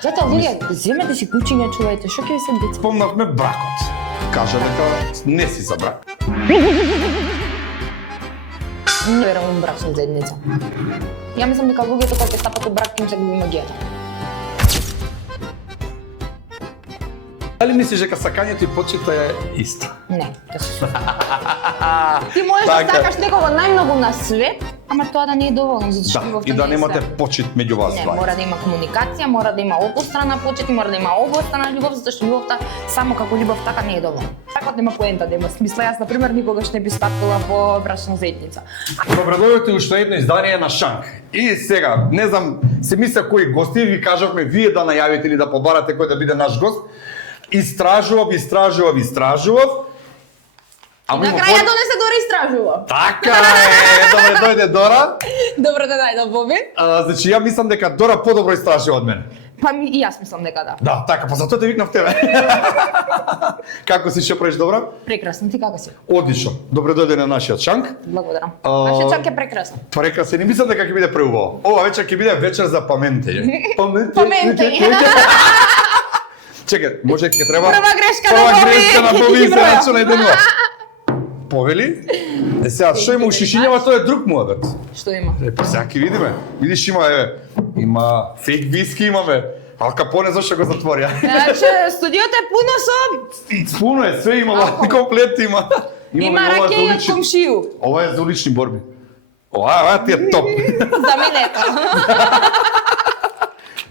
Затоа луѓе, земете си кучиња, чувајте, што ќе ви се деца? Спомнавме бракот. Кажа дека не си за брак. Не верувам брачна заедница. Ја мислам дека луѓето кога ќе стапат у брак им се губи магијата. Дали мислиш дека сакањето и почитта е исто? Не, тоа се. Ти можеш да сакаш некого најмногу на свет, ама тоа да не е доволно, затоа што љубовта и да не е немате све. почит меѓу вас Не, двајца. мора да има комуникација, мора да има обострана почит и мора да има обострана љубов, затоа што љубовта само како љубов така не е доволно. Бракот нема поента да има смисла. Јас на пример никогаш не би стапила во брачна заедница. Добредојдовте уште едно издание на Шанк. И сега, не знам, се мисля кои гости ви кажавме вие да најавите или да побарате кој да биде наш гост. Истражував. На крај донесе Дора истражува. Така е, добре дојде Дора. Добро да најдов, Боби. Значи ја мислам дека Дора подобро истражува од мене. Па и јас мислам дека да. Да, така, па затоа те викнав тебе. Како си, што правиш, добра? Прекрасно, ти како си? Одлично. Добре дојде на нашиот Шанк. Благодарам. Нашиот чак е прекрасен. Прекрасно, не мислам дека ќе биде преубаво. Ова вечер ќе биде вечер за паметење. Паметење. Чекај, може ќе треба... Прва грешка на Боби се рачуна еденува. Повели? Сега, што има у шишињава, тоа е друг муабет. Што има? Па сега ќе видиме. Видиш, има фейк виски, имаме. Ал Капоне зашто го затворија? Значи, студиото е пуно со... Пуно е, све има, комплет има. Има ракија и од комшију. Ова е за улични борби. Ова ти е топ. За мене е тоа.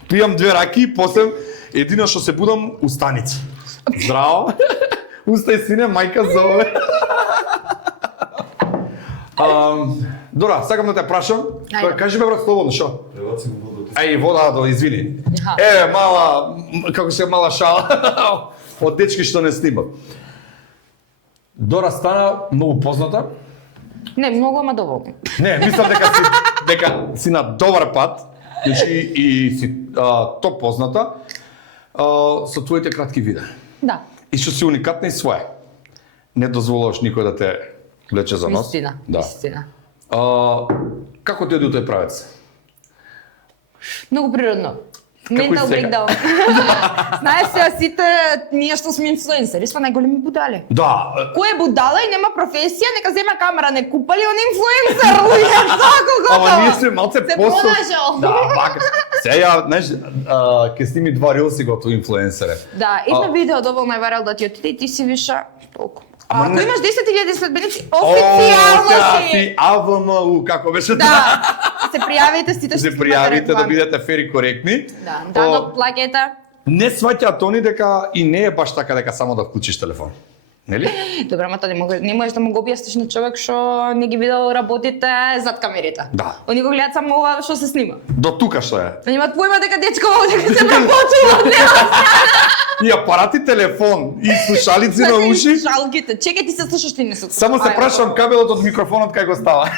Пијам 2 раки, после едино што се будам у станица. Здраво. Устај сине, мајка зове. Дора, сакам да те прашам. Кажи ме брат слободно, шо? Ај, вода, извини. Мала, како се мала шала од дечки што не снимат. Дора стана многу позната. Не, многу, ама доволно. Не, мислам дека си на добар пат, значи и си топ позната со твоите кратки видеа. Да. И што си уникатна и своја. Не дозволуваш никој да те влече за нос. Истина, Да. истина. Како ти оди тој правец? Многу природно. Ментал сега? брейкдаун. Знаеш се, сите ние што сме инфлуенсери, сме најголеми будали. Да. Кој е будала и нема професија, нека зема камера, не купали он инфлуенсер, луѓе, како готово. Ама ние сме малце се посо. понажал. Да, вака. Сега, знаеш, ке сними 2 рилси готово инфлуенсере. Да, едно видео доволно е варел да ти отиде и ти си виша толку. Ама Ако не. имаш 10.000 следбеници, официјално си. АВМУ, како беше тоа? Да. Се пријавите сите што Се пријавите да бидете фери коректни. Да, дадок плакета. Не сваќаат они дека и не е баш така дека само да вклучиш телефон. Нели? Добро, ама тоа не можеш да му го објасниш на човек што не ги видел работите зад камерите. Да. Они го гледаат само ова што се снима. До тука што е. Они имаат појма дека дечко дека се работува. И апарати, телефон, и слушалици на уши. Жалките. Чекај, ти се слушаш, ти не се слушаш. Само се прашувам кабелот од микрофонот кај го става.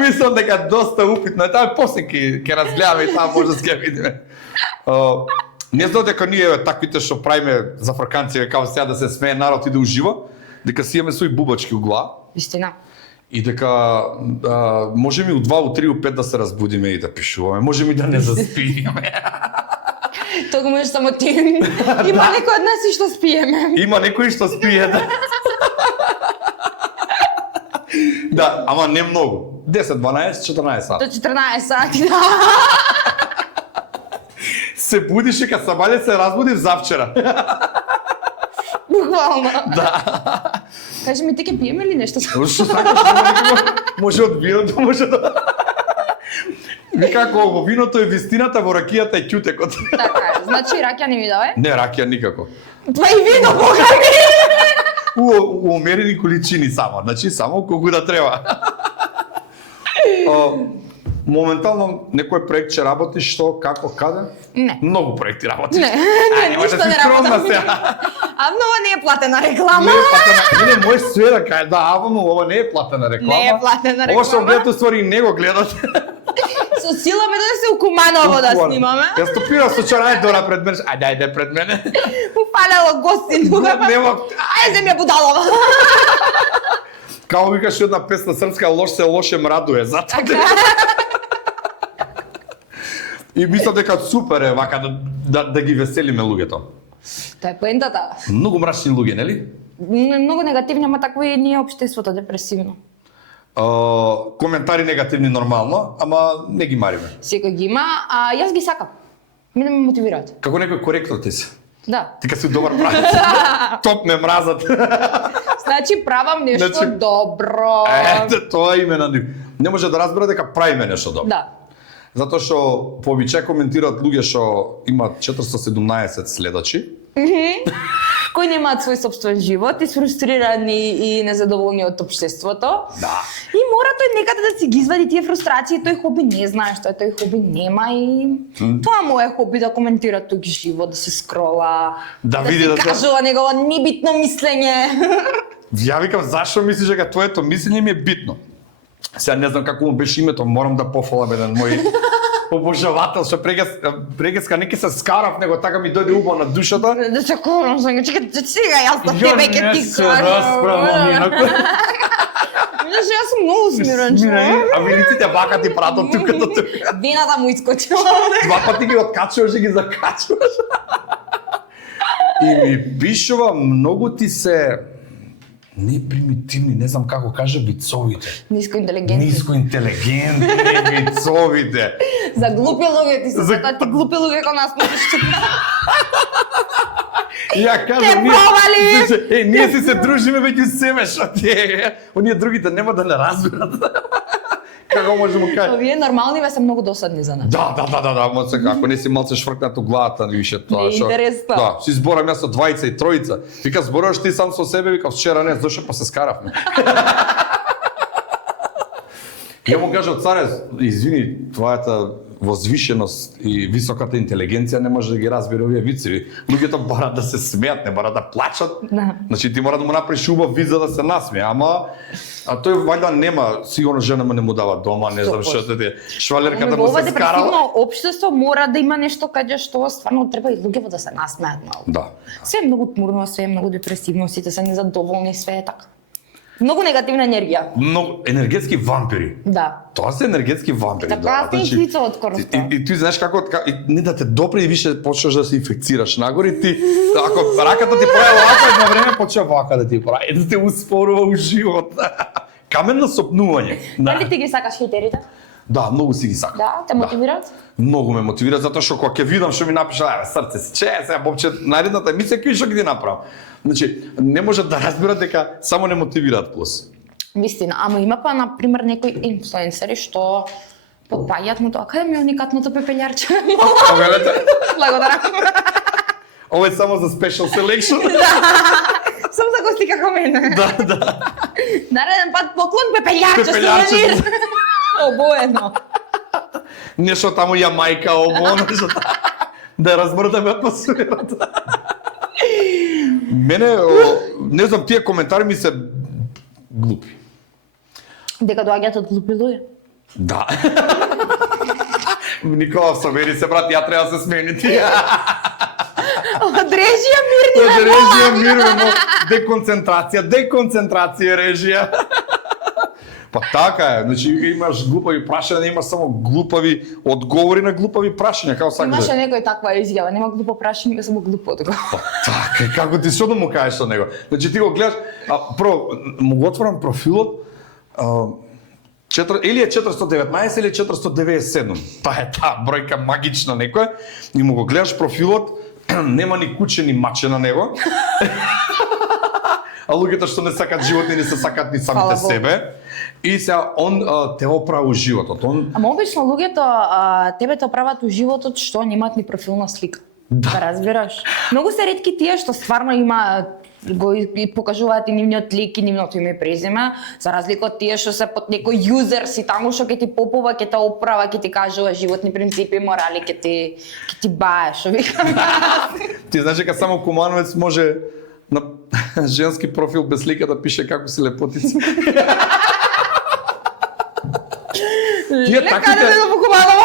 Мислам дека доста упитно е таа, после ќе разгледаме и таа може да ќе видиме. Не знам дека ние таквите што правиме за фрканци, како сега да се смее народ и да ужива, дека си имаме свои бубачки у глава. Истина. И дека можеме у 2, у 3, у 5 да се разбудиме и да пишуваме, можеме и да не заспиеме. Тоа го можеш само ти. Има некој од нас и што спиеме. Има некои што спие, да. Да, ама не многу. 10, 12, 14 сати. До 14 сати, да. Се будиш и кад сабале се разбудив завчера. Буквално. Да. Кажи ми, ти ке пиеме ли нешто? Што сакаш? Може од виното, може да... Вика, ако во виното е вистината, во ракијата е ќутекот. Така е. Значи ракија не ми даве? Не, ракија никако. Па и вино, бога ми! У умерени количини само, значи само колку да треба. Моментално некој проект ќе работи, што, како, каде? Не. Многу проекти работиш. Не, ништо не работам. А многу не е платена реклама. Не, можеш све да кажеш, да, ама ова не е платена реклама. Не е платена реклама. Ова што гледат уствари не го гледат. Со сила ме да се укуманово да снимаме. Ја стопира со чарај Дора пред мене. Ајде пред мене. Упалело гости тука. Нема. Ајде земја будалова. Као викаш една песна српска, лош се лоше мрадуе, затоа. И мислам дека супер е вака да ги веселиме луѓето. Тоа е поентата. Многу мрачни луѓе, нели? Многу негативни, ама такво и ние општеството депресивно. Коментари негативни нормално, ама не ги мариме. Секој ги има, а јас ги сакам. Мене ме мотивираат. Како некој коректор ти си. Да. Ти си добар правец. Топ ме мразат. Значи правам нешто Значи- добро. Ете, тоа е име на нив. Не може да разбере дека правиме нешто добро. Да. Затоа што по обичај коментираат луѓе што имаат 417 следачи. Кои немаат свој собствен живот и фрустрирани и незадоволни од општеството. Да. И мора тој некаде да си ги извади тие фрустрации, тој хоби не знае што е, тој хоби нема и тоа му е хоби да коментира тук живот, да се скрола, Да да види си да кажува негово небитно мислење. Ја викам зашо мислиш дека твоето мислење ми е битно? Сега не знам како му беше името, морам да пофалам еден мој обожавател што прегаска неки се скарав него, така ми дојде убаво на душата. Да се корам за него, чекай, сега јас на тебе ќе ти се кажам. расправам инаку. Знаеш, јас сум многу смирен човек. А велиците вака ти пратат тука до тука. Вената му искочила. Два пати ги откачуваш и ги закачуваш. И ми пишува многу ти се не примитивни, не знам како каже вицовите. Ниско интелигентни. Ниско интелигентни вицовите. За глупи луѓе ти се, За- затоа ти глупи луѓе кон нас можеш да И ја кажам, Те провали! ние си се дружиме меѓу себе, што тие, оние другите нема да не разберат. Како може му кажа? Овие нормалниве се многу досадни за нас. Да, ма се како не си малце швркнат у главата више тоа Не е интересно. Да, си зборам јас со двајца и тројца. Вика зборуваш ти сам со себе, вика вчера не, зашо па се скаравме. Ја му кажав царец, извини, твојата возвишеност и високата интелигенција не може да ги разбере овие вицеви. Луѓето бараат да се смеат, не бараат да плачат. Да. Значи ти мора да му направиш убав вид за да се насмее, ама тој вајда нема, сигурно жена му не му дава дома, не знам 100%. што те швалерка да Во му ова се скарала. депресивно општество мора да има нешто каде што стварно треба и луѓето да се насмеат малку. Да. Све е многу тмурно, све е многу депресивно, сите се незадоволни, све е така. Многу негативна енергија. Многу енергетски вампири. Да. Тоа се енергетски вампири. Така, да. сте интуиција од коров. И ти знаеш како и не да те допре и више почнеш да се инфекцираш нагоре ти ако раката ти прави вака едно време почва вака да ти прави да те успорува у живот. Каменно сопнување. Дали ти ги сакаш хејтерите? Да, многу си ги сакам. Да, те мотивираат? Многу ме мотивираат затоа што кога ќе видам што ми напиша, срце си, сега бобче наредната емисија кој што ги направам. Значи, не можат да разберат дека само не мотивираат плюс. Вистина, ама има па на пример некои инфлуенсери што попаѓаат му тоа, каде ми е уникатното пепелјарче? Погледате, Благодарам. ова е само за special selection. Сам за гости како мене. Да. Нареден пат поклон пепелјарче Пепелјарче. сувенир. Обоено. Нешто таму Јамајка, ово, нешто да разбрдаме атмосферата. Мене, не знам, тие коментари ми се глупи. Дека доаѓаат од глупи луѓе. Да. Никола, собери се, брат, ја треба да се смени ти. Од режија мирни ме Режија, мирно, деконцентрација режија. Па така е, значи имаш глупави прашања, имаш само глупави одговори на глупави прашања, како сакаш. Имаше некој таква изјава, нема глупо прашање, ме само глупо одговор. Така, како ти што да му кажеш со него? Значи ти го гледаш, прво му го отворам профилот, или е 419 или 497. Таа е таа бројка магична некоја и му го гледаш профилот, нема ни куче ни маче на него. А луѓето што не сакат животни не се сакат ни самите Фала Богу. себе. И сега он те оправа у животот. Он Ама обично луѓето тебе те оправат у животот што немаат ни профилна слика. Да разбираш. Многу се ретки тие што стварно има го и покажуваат и нивниот лик и нивното име и презиме, за разлика од тие што се под некој юзер си таму што ќе ти попува, ќе те оправа, ќе ти кажува животни принципи, морали, ќе ти бае, што викам. ти знаеш дека само Кумановец може на женски профил без слика да пише како си лепотица. Тие таквите, да го покумало.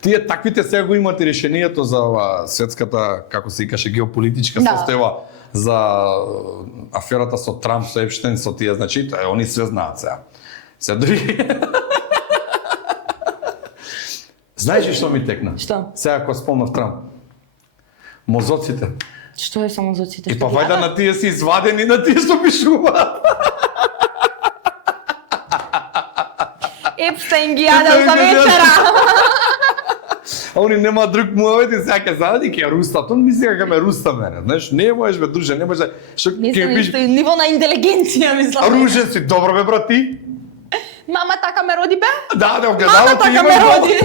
тие таквите сега го имате решението за светската, како се викаше, геополитичка Да. состојба за аферата со Трамп, со Епштейн, со тие, значи, они све знаат сега. Сега дури Знаеш ли што ми текна? Што? Сега кога спомнав Трамп. Мозоците. Што е само зоците? И па вајда на тие си извадени на тие што пишуваат. Епстайн ги јадел за вечера. А они немаат друг муавет и сега ќе заради ќе рустат. Он мисли дека ме руста мене. Знаеш, не можеш бе друже, не можеш. Што Не ќе сум пиш? исто ниво на интелигенција, мислам. Ружен си, добро бе брати. Мама така ме роди бе? Да, Мама огледало ти така ме имаш дома. роди.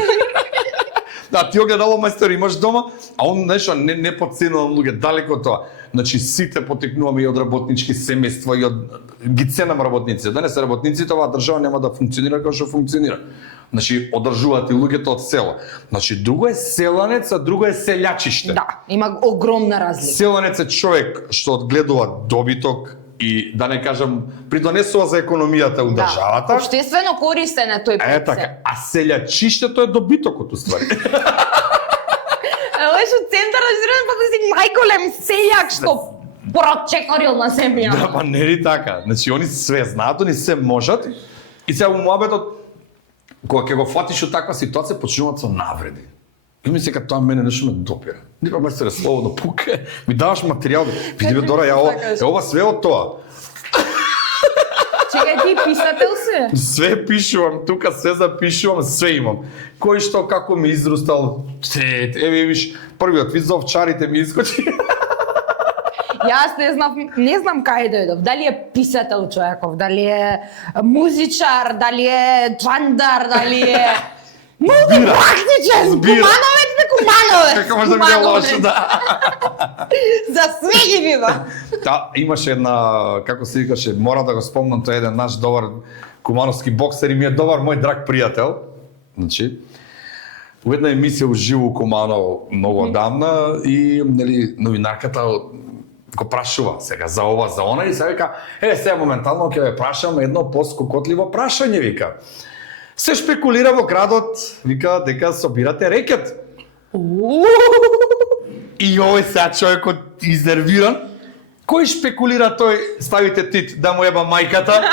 Да, ти огледало мајстор имаш дома, а он нешто не подценувам луѓе, далеко од тоа. Значи сите потекнуваме и од работнички семејства и од ги ценам работниците. Да не се работниците, оваа држава нема да функционира како што функционира. Значи одржуваат и луѓето од село. Значи друго е селанец, а друго е селјачиште. Да, има огромна разлика. Селанец е човек што одгледува добиток и да не кажам придонесува за економијата у државата. Обштествено користен е тој Е така, а селјачиштето е добитокот уствари. Леш од центар да изреден па да си најголем сејак што прочекорил на земја. Да, па не ли така. Значи они све знаат, они се можат. И сега муабетот кога ќе го фатиш од таква ситуација почнуваат со навреди. И ми сека тоа мене нешто ме допира. Не па се слободно пука, ми даваш материјал. Види бе Дора, ја ова све од тоа. Чекај, ти писател си? Све пишувам, тука све запишувам, све имам. Кој што како ми изрустал, еве виш, првиот вид за овчарите ми искочи. Јас не знам кај дојдов. Дали е писател човеков, дали е музичар, дали е чандар, дали е мултипрактичен, кумановец на кумановец. Како може да биде лошо, да. За све ги бива. Да, имаше една, како се викаше, мора да го спомнам, тој е еден наш добар кумановски боксер и ми е добар мој драг пријател. Значи, у една емисија уживо у Куманово многу одамна и нели новинарката го прашува сега за ова, за она и се вика, сега моментално ќе ве прашам едно поскокотливо прашање, вика. Се шпекулира во градот, вика, дека собирате рекет. И овој сега човекот изнервиран, кој шпекулира тој, ставите тит, да му еба мајката.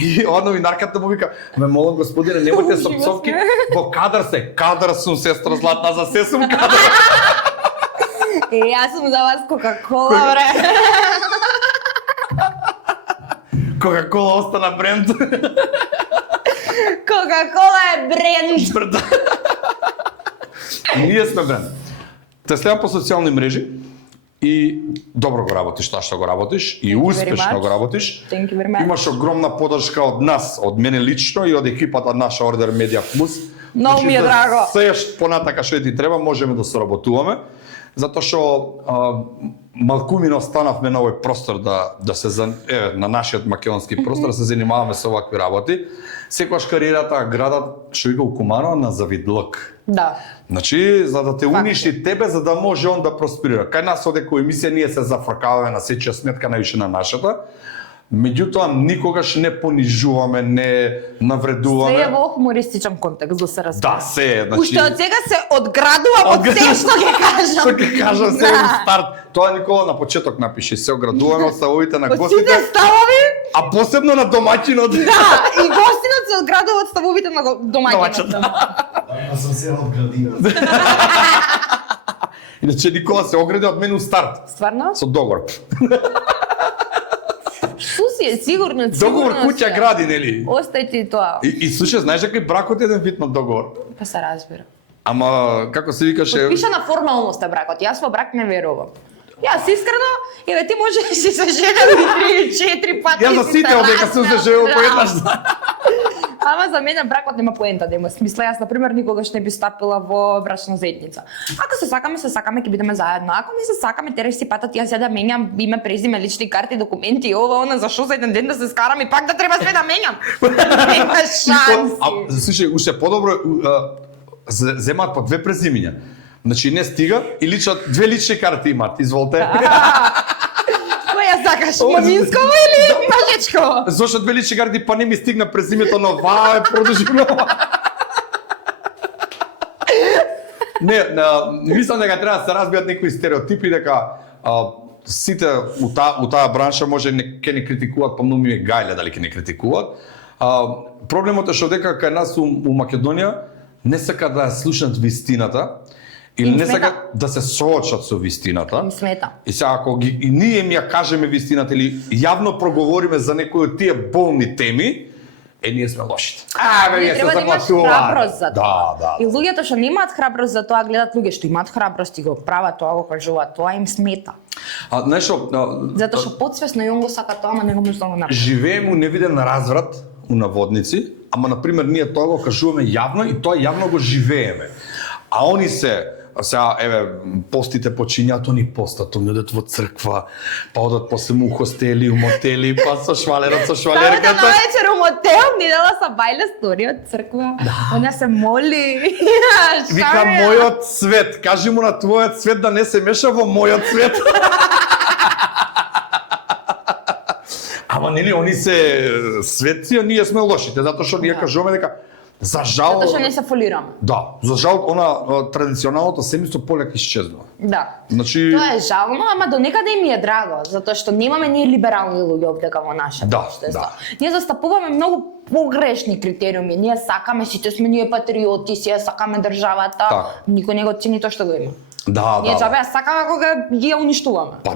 И од новинарката му вика, ме молам господине, немојте сопцовки, во кадар се, кадар сум сестра златна, за се сум кадар. Јас сум за вас Кока-кола, бре. Кока-кола остана бренд. Кока-кола е бренд. Ние сме бренд. Те следам по социјални мрежи и добро го работиш тоа што го работиш и успешно го работиш. Имаш огромна подршка од нас, од мене лично и од екипата наша Order Media Plus. Многу ми е драго. Се понатака што ти треба, можеме да соработуваме. Затоа што малкумино станавме на овој простор да се на нашиот македонски простор да се занимаваме со овакви работи. Секогаш кариерата градат што вика у Куманово на завидлок. Да. Значи, за да те уништи тебе, за да може он да просперира. Кај нас од некоја емисија ние се зафркаваме на сечја сметка највише на нашата. Меѓутоа никогаш не понижуваме, не навредуваме. Се е во хумористичен контекст, да се разбере. Да, се е, значи. Уште од сега се одградувам од се што ќе кажам. Што ќе кажам се у старт. Тоа Никола на почеток напише, се оградуваме од ставовите на Од гостите. сите ставови? А посебно на домаќинот. Да, и гостинот се одградува од ставовите на домаќинот. Аз сум се одградил. Иначе Никола се огради од мене у старт. Стварно? Со договор. Суси е сигурно. Договор куќа гради, нели? Остај ти тоа. И слушай, знаеш дека и бракот е еден вид на договор. Па се разбира. Ама како се викаше? Подпишана формалност е бракот. Јас во брак не верувам. Јас искрено, еве ти можеш да си се женил 3-4 пати. Јас за сите одека сум се женил поеднаш. Ама за мене бракот нема поента да има смисла. Јас на пример никогаш не би стапила во брачна заедница. Ако се сакаме, ќе бидеме заедно. Ако не се сакаме, тереш си патат ја сега да менјам име, презиме, лични карти, документи, ова, она, зашо за еден ден да се скарам и пак да треба све да менјам. Нема шанси. Слушај, уште подобро земаат по 2 презимиња. Значи не стига и личат 2 лични карти имаат, изволте. Која сакаш, маминско или мажечко? Зошто 2 лични карти па не ми стигна презимето на ова, продолжувам. Не, мислам дека треба да се разбијат некои стереотипи дека сите у таа бранша може ќе не критикуваат, па многу ми е гајле дали ќе не критикуваат. Проблемот е што дека кај нас у Македонија не сакаат да ја слушнат вистината, или Им не смета. сакаат да се соочат со вистината. Им смета. И сега, ако и ние им ја кажеме вистината или јавно проговориме за некои од тие болни теми, ние сме лошите. Ние треба да имаш храброст за тоа. Да. И луѓето што немаат храброст за тоа, гледат луѓе што имаат храброст и го прават тоа, го кажуваат, тоа им смета. Знаеш што, Затоа што подсвесно и он го сака тоа, ама не го може да го направи. живееме у невиден разврат, у наводници, ама, например, ние тоа го кажуваме јавно и тоа јавно го живееме. А они сега, постите почињаат, они постат, они одат во црква, па одат после му у хостели, у мотели, па со швалерот, со Само швалерката. на вечер у мотел, недела са бајле стори од црква. Она се моли. Вика, мојот свет, кажи му на твојот свет да не се меша во мојот свет. Ама нели, они се светци, а ние сме лошите, затоа што ние кажуваме дека за жал... Затоа што не се фолираме. Да, за жал, традиционалното семејство полека исчезна. Да. Значи... Тоа е жално, ама до некаде им е драго, затоа што немаме ние либерални луѓе овде во нашето Да, општество. да. Ние застапуваме многу погрешни критериуми. Ние сакаме, сите сме ние патриоти, сите сакаме државата, Така. никој не го цени тоа што го има. Да, Ние да. џабе ја сакаме кога ги ја уништуваме. Па,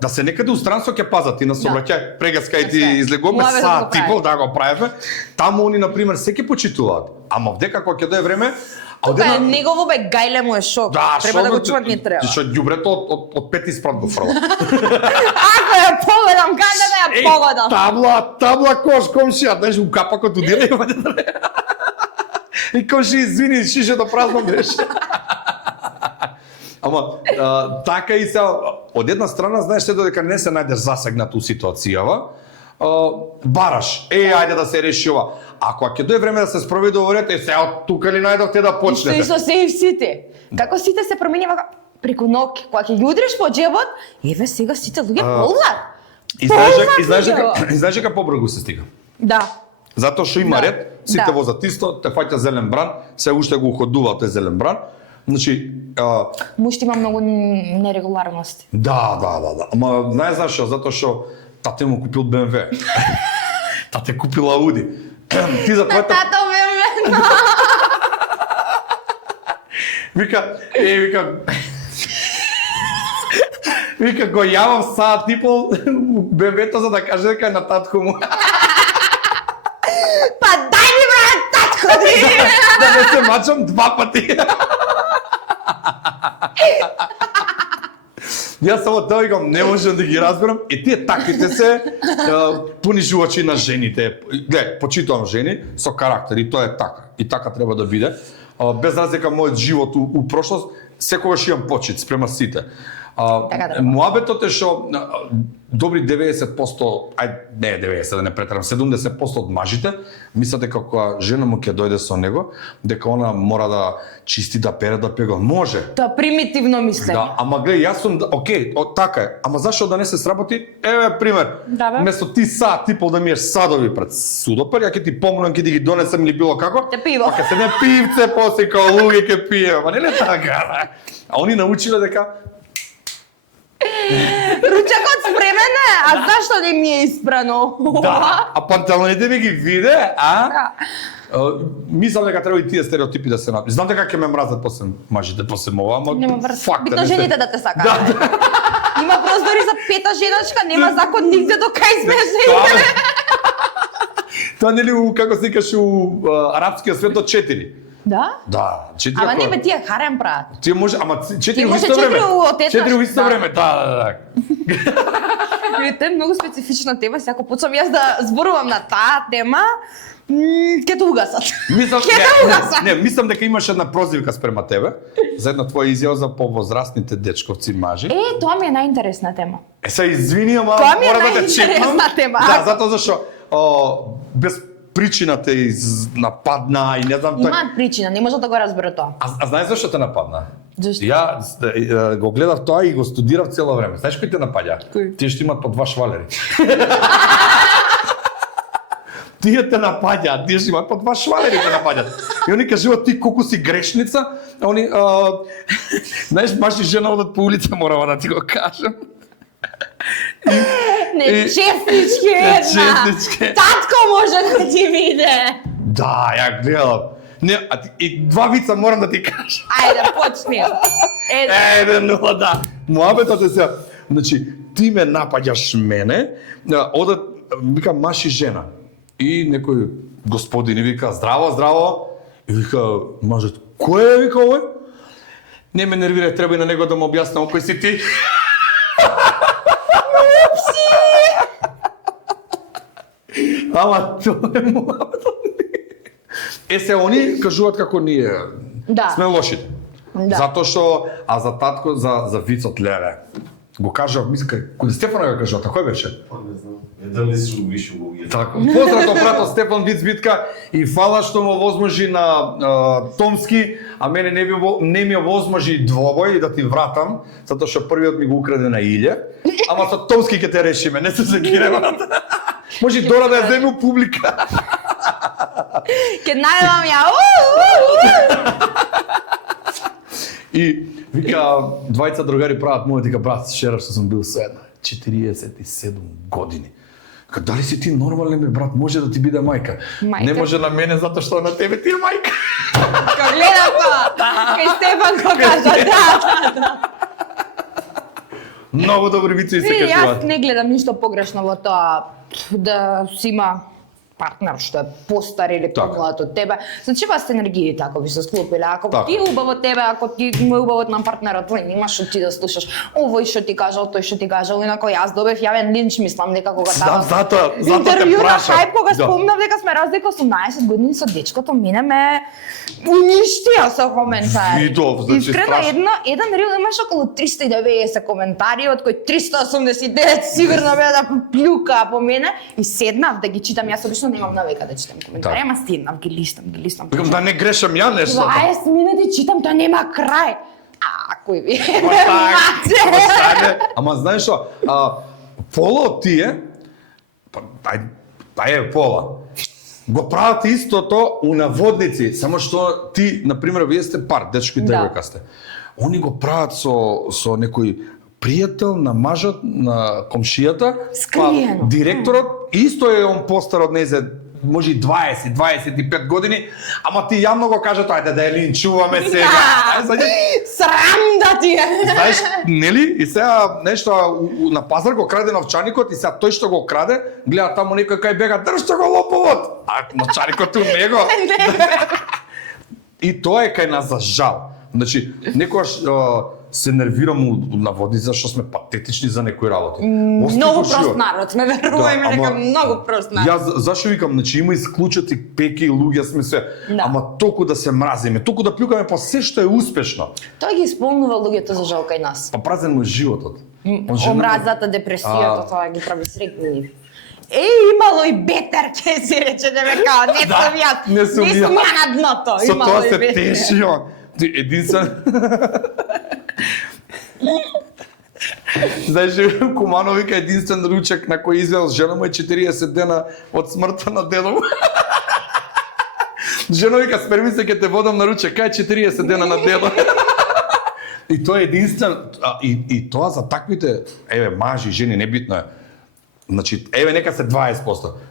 да се некаде у странство ќе пазат и на сообраќај, прегаска и ти Така е. излегуваме Муаве да саат го типов правиме. да го правиме. Таму они, например, секи почитуваат. Ама вдека кога ќе дое време, а Тука е одеднаш- негово бе гајле му е шок. Да, Треба да го шокот- чуват, не треба. Што ѓубрето од пет испрат го фрла. Ако ја погодам, каде да ја погодам? Табла кош комшија, знаеш, у капакот удира и ваде. И комши, извини, шишето празно беше. Ама, така и сега, од една страна, знаеш, се додека не се најдеш засегнат у ситуацијава, бараш, ајде да се реши ова. Ако ќе дое време да се спроведе ово ред, сега од тука ли најдовте да И што почнете? и со се и сите. Како сите се промениува преку ноќ, кога ќе ги удриш по џебот, еве сега сите луѓе ползат. И знаеш дека побрзо се стига. Да. Затоа што има Да. ред, сите Да. возат исто, те фаќа зелен бран, се уште го уходува тој зелен бран. Значи, Мушти има многу нерегуларности. да. Ама знаеш зашо? Затоа што тате му купил БМВ. Тате купил Ауди. Ти за твојата... Тато ме. Вика, Вика, го јавам саат и пол БМВ-то за да каже дека е на татко му. Па дај ми брат, татко ти. Да не се мачам два пати. Јас само тоа викам, не можам да ги разберам. И тие таквите се понижувачи на жените. Гледај, почитувам жени со карактер и тоа е така. И така треба да биде. Без разлика мојот живот у прошлост, секогаш имам почит спрема сите. Така треба. Муабетот е што добри 90%, не 90, да не претерам, 70% од мажите мислат дека кога жена му ќе дојде со него, дека она мора да чисти, да пере, да пега. Може. Тоа примитивно мислење. Да, ама гледај, јас сум, окей, така е. Ама зашо да не се сработи? Еве пример. Да, бе. Место ти саат типол да миеш садови пред судопер, ја ќе ти помогнам, ќе ти ги донесам или било како. Те пиво. А ќе се не пивце после као луѓе ќе пие. Ма нели така? А они научиле дека Ручекот спремен е, а зашто не ми е испрано? да, а панталоните ми ги виде, а? Да. Мислам дека треба и тие стереотипи да се направи. Знам дека ќе ме мразат после мажите после ова, ама Нема врска. факт е, Битно не се- жените да те сакаат. Да. Има простори за пета женачка, нема закон нигде до кај сме Тоа жените. е. Тоа нели како се викаше у арапскиот свет до 4. Да? Да, 4. Ама не бе, тие харем прават. Тие може, ама 4 Тие у може исто време. 4 од етнаш, 4 у исто да. време, да. Видите, многу специфична тема, сега ако почнам јас да зборувам на таа тема, ќе те угасат. Мислам, Ќе те угасат. не, мислам дека имаш една прозивка спрема тебе за една твоја изјава за повозрастните дечковци мажи. Тоа ми е најинтересна тема. Се извини, ама Тоа ми е мора да те најинтересна чекнам. тема. Да, затоа зашо без причина те нападна и не знам тој. Имаат причина, не може да го разбере тоа. А знаеш зашто те нападна? Зашто? Ја го гледав тоа и го студирав цело време. Знаеш кој те напаѓа? Кој? Тие што имаат по 2 швалери. Тие те напаѓаат, тие што имаат по 2 швалери те напаѓаат. И они кажуваат ти колку си грешница, а они знаеш, маж и жена одат по улица, морава да ти го кажам. Нечестнички една. Нечестнички. Татко може да ти виде. Да, ја гледав. Не, и два вица морам да ти кажам. Ајде, почни. Еде, но да. Муабетот е се, значи, ти ме напаѓаш мене, одат, вика, маш и жена. И некој господин и вика, здраво, здраво. И вика, мажот, кој е, вика, овој? Не ме нервира, треба и на него да му објаснам кој си ти. Ама тоа е муабетот. Се, они кажуваат како ние сме лошите. Да. Затоа што, а за татко, за вицот леле, го кажа, мисля, кој Стефано го кажа, кој беше? Не знам. Еден ли си вишу го ги. Така. Поздрав до брато Стефан Виц битка и фала што му возможи на Томски, а мене не ми возможи двобој да ти вратам, затоа што првиот ми го украде на Илје. Ама со Томски ќе те решиме, не се секираме. Може и Дора да ја земе у публика. Ке најдам ја. И вика, двајца другари прават мој, дека брат, вчера што сум бил со една 47 години. Ка, дали си ти нормален бе, брат, може да ти биде мајка? Мајка? Не може на мене затоа што на тебе ти е мајка. Ка гледа тоа. Кај Стефан го кажа, да. Многу добри вици се Јас кажуваат. не гледам ништо погрешно во тоа да си има партнер што е постар или Така. помлад од тебе. Значи вас енергиите ако би се склопиле, ако Така. ти е убаво тебе, ако ти му е убаво на партнерот, тој нема што ти да слушаш. Овој што ти кажал, тој што ти кажал, инако јас добев јавен линч, мислам дека кога Знам, таа затоа те интервју на прашам. Хајп, кога Да. спомнав дека сме разлика 18 години со дечкото, мене ме уништија со коментари. Видов, значи, Искрено, страшно. еден рил имаш околу 390 коментари, од кои 389 сигурно беа да плюка по мене и седнав да ги читам. Јас обично немам навика да читам коментари, Така. ама седнав, ги листам. Викам да не грешам ја нешто. 20 минути читам, тоа нема крај. А, кој ви? Ама знаеш што, Пола од тие, ај Пола, го прават истото у наводници, само што ти, например, вие сте пар, дечко и Да. девојка сте. Они го прават со некој пријател на мажот на комшијата, Скриено. директорот исто е он постар од незе, може и 20-25 години, ама ти јавно го кажат, ајде да ја линчуваме сега. Ај, зајде. Срам да ти е. Знаеш, нели? И сега нешто на пазар го краде новчаникот и сега тој што го краде, гледа таму некој кај бега, држте го лоповот. А новчаникот у него. И тоа е кај нас за жал. Значи, некогаш се нервирам на води зашто сме патетични за некои работи. Многу прост народ сме, верувај ми, дека ама многу прост народ. Јас зашо викам, значи има исклучати пеки луѓе сме се, Да. ама толку да се мразиме, толку да плюкаме по се што е успешно. Тој ги исполнува луѓето за жал кај нас. Па празен му е животот. Он жена- Омразата, депресијата, тоа ги прави среќни. Имало и бетер, ке се рече дека не Да, сум јас. не сум Не сум јас. ја на дното. Со Имало тоа и се бетер. теши он. Ти единствен. Знаеш, Кумано вика единствен ручек на кој извел жена му е 40 дена од смртта на дедо му. Жена вика, сперми се ке те водам на ручек, кај 40 дена на дедо. И тоа е единствен, и тоа за таквите, еве, мажи, жени, небитно е. Значи, еве, нека се 20%.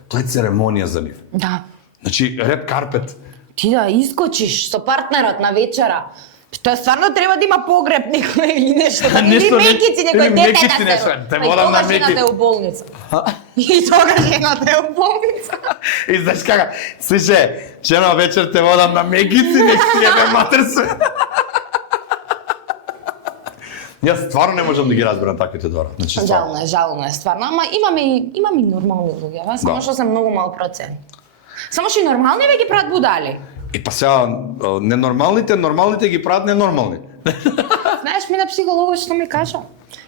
Тоа е церемонија за нив. Да. Значи, ред карпет. Ти да искочиш со партнерот на вечера. Тоа стварно треба да има погреб некој или нешто. Или Нешто, мекици, некој или дете мекици да нешто, се... те А и водам на тогаш мекици. жената е у болница. И тогаш жената е у болница. И знаеш како, слише, жена вечер те водам на мегици, не си ебе матер се. Јас стварно не можам да ги разберам таквите двора. Значи, стварно. Жално е стварно, ама имаме и нормални луѓе, само Да. што се многу мал процент. Само што и нормални ве ги прават будали. И па сега, нормалните ги прават ненормални. Знаеш, мене психологот што ми кажа?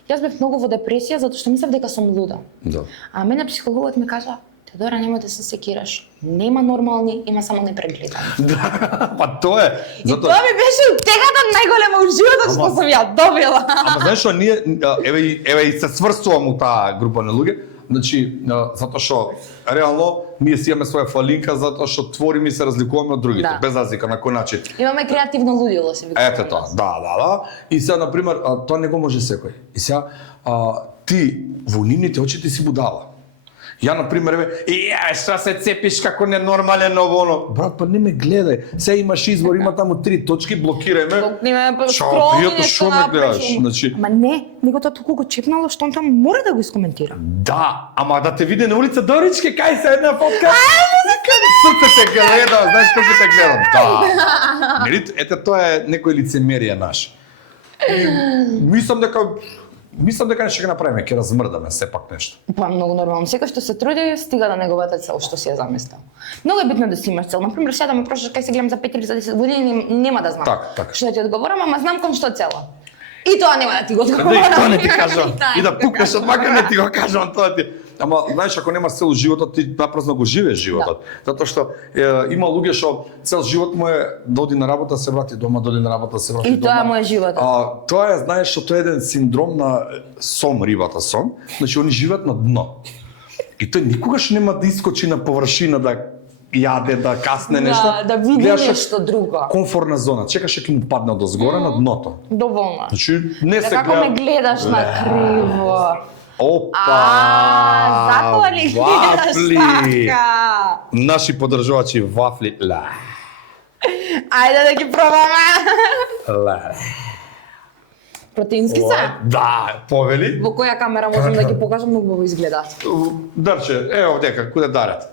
Јас бев многу во депресија затоа што мислев дека сум луда. Да. А мене психологот ми кажа: Теодора, немој да се секираш. Нема нормални, има само непрегледани. Да, па тоа е. И тоа ми беше утегата најголема у животот што Ама- сум ја добила. Ама знаеш што, ние, еве и се сврстувам у таа група на луѓе, значи, затоа што, реално, ние си имаме своја фалинка, затоа што твориме и се разликуваме од другите, Да. без разлика на кој начин. Имаме креативно луѓе, се вика. Ете тоа, да. И сега, например, тоа не го може секој. И сега, ти во нивните очи ти си будала. Ја, например, што се цепиш како ненормален ово. Брат, па не ме гледај. Се имаш избор, има таму 3 точки, блокирај ме. Скромни што ме гледаш? Значи, Ама не, него тоа толку го чепнало што он там мора да го искоментира. да, ама да те види на улица Доричке, кај се една фотка. Срце те гледа, знаеш колку те гледам. Да. Нели, ете тоа е некој лицемерие наш. Мислам дека нешто ќе направиме, ќе размрдаме сепак нешто. Па многу нормално. Секој што се труди, стига до неговата цел што си ја замислил. Многу е битно да си имаш цел. Например, сега да ме прошаш кај се гледам за 5 или за 10 години, нема да знам. Така. Што да ти одговорам, ама знам кон што цела. И тоа нема да ти го Да, одговорам. и тоа не ти кажам. И да пукнеш од мака не ти го кажам тоа ти. Ама знаеш, ако немаш цел животот, ти напразно го живееш животот. Затоа што има луѓе што цел живот му е да оди на работа, се врати дома, да оди на работа, се врати И дома. тоа му е животот. Тоа е, знаеш, што тоа е еден синдром на сом, рибата сом. Значи, они живеат на дно. И тој никогаш нема да искочи на површина да јаде, да касне нешто. Да види Гледаш нешто друго. комфортна зона. Чекаш ќе му падне од озгора на дното. Доволно. Значи, не се Како ме гледаш на криво. Опа! Затоа ли гледаш Вафли! така? Наши поддржувачи вафли. Ла. Ајде да ги пробаме. Ла. Протеински се? Да, повели. Во која камера можам да ги покажам, многу убаво изгледаат. Дарче, ево дека, куде дарат.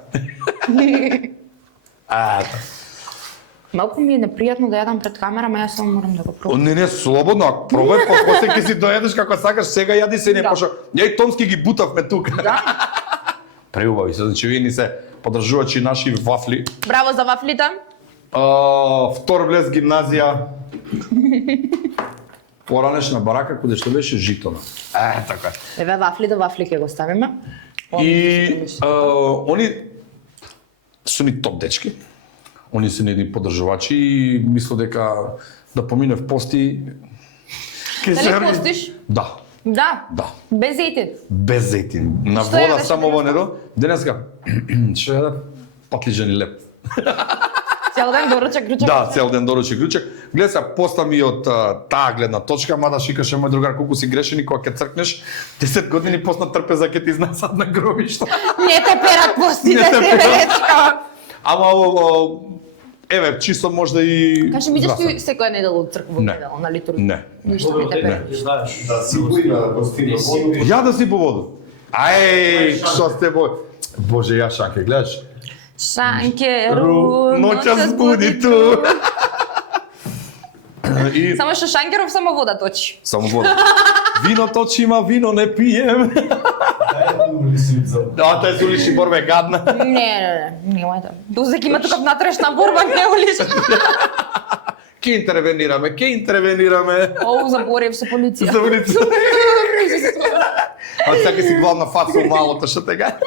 Малку ми е непријатно да јадам пред камера, ама јас само морам да го пробам. Не, слободно, ако пробај, после ќе си доедеш како сакаш, сега јади се не Да. пошо. Ја и Томски ги бутавме тука. Да? Преубави се, значи вие ни се поддржувачи наши вафли. Браво за вафлите. Втор влез гимназија. Поранешна барака каде што беше Житона. Така. Еве вафли до вафли ќе го ставиме. И они се ни топ дечки. Они се недни поддржувачи и мислам дека да поминев пости. Дали постиш? Да. Да. Да. Без зејтин. Без зејтин. На Што вода јадеш само во денеска? недо. Денеска што јадев? Патлиџани леп. Цел ден доручак, ручак. Да, цел ден доручи ключак. Гледа се, поста ми од таа гледна точка, мада шикаше мој другар колку си грешен и кога ќе цркнеш, 10 години посна трпеза ќе ти изнесат на гробишто. Не те перат постите, Не те се перат. дечко. Ама еве, чисто можда и Кажи ми, идеш ти здравствено. секоја недела од црква во Не. недела на литургија? Не. Ништо не те перат. Знаеш, да си бои да постигне воду. Ја да си по воду. Ај, што сте Боже, ја Шанке, гледаш? Шанкеру, Ноќас буди ту. И Само што Шанкеров само вода точи. само вода. Вино точима, вино не пием. Да, тај се улиши борбе гадна. Не, немај да. Дозек има тука внатрешна борба, не улиш. Ке интервенираме. Оу, заборев се полиција. За улица. А сега си главна фаца у малото, што тега.